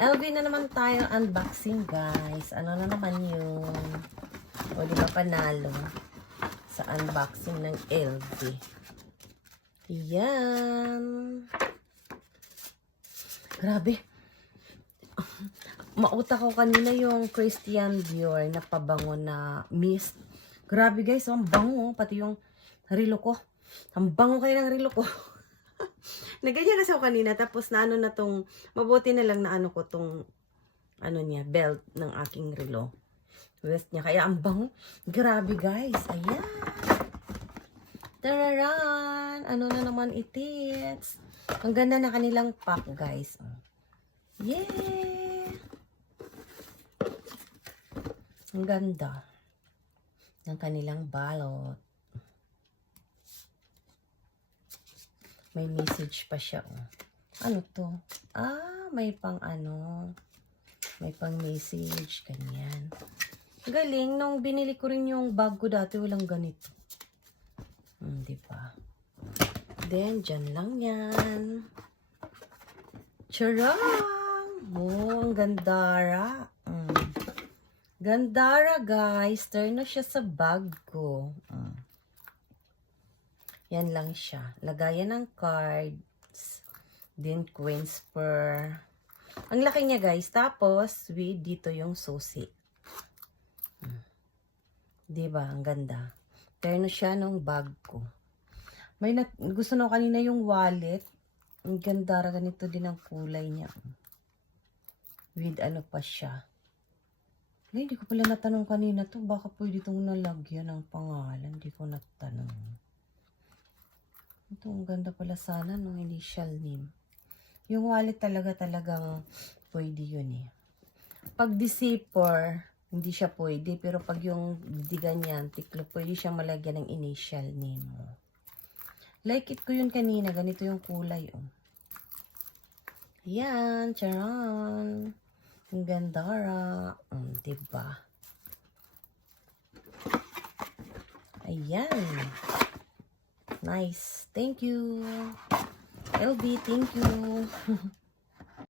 LV na naman tayo unboxing, guys. Ano na naman yun? O, di ba panalo sa unboxing ng LV? Yan. Grabe. Mauta ko kanina yung Christian Dior na pabango na mist. Grabe, guys. Ang bango. Pati yung relo ko. Ang bango kayo ng relo ko. Naganyan kasi ako kanina. Tapos na ano na tong, mabuti na lang na ano ko tong, ano niya, belt ng aking relo. West niya. Kaya ang bango. Grabe, guys. Ayan. Tararan! Ano na naman itits? Ang ganda na kanilang pack, guys. Yeah! Ang ganda ng kanilang balot. May message pa siya. Ano to? Ah, may pang ano. May pang message. Ganyan. Galing. Nung binili ko rin yung bag ko dati, walang ganito. Diba? Then, dyan lang yan. Charang! Oh, ang gandara. Gandara, guys. Turn na siya sa bag ko. Yan lang siya. Lagayan ng cards. Then, queen's pearl. Ang laki niya, guys. Tapos, with dito yung susi. Diba? Ang ganda. Turn na siya ng bag ko. May gusto na kanina yung wallet. Ang ganda, ganito din ang kulay niya. With ano pa siya. Ay, hindi ko pala natanong kanina to. Baka pwede itong nalagyan ng pangalan. Hindi ko natanong. Ito, ang ganda pala sana ng initial name. Yung wallet talagang pwede yun eh. Pag decipher, hindi siya pwede. Pero pag yung di ganyan, tiklo, pwede siyang malagyan ng initial name mo. Like it ko yun kanina. Ganito yung kulay, oh. Yan, charan. Ang gandara. Diba? Ayan. Nice. Thank you. LB, thank you.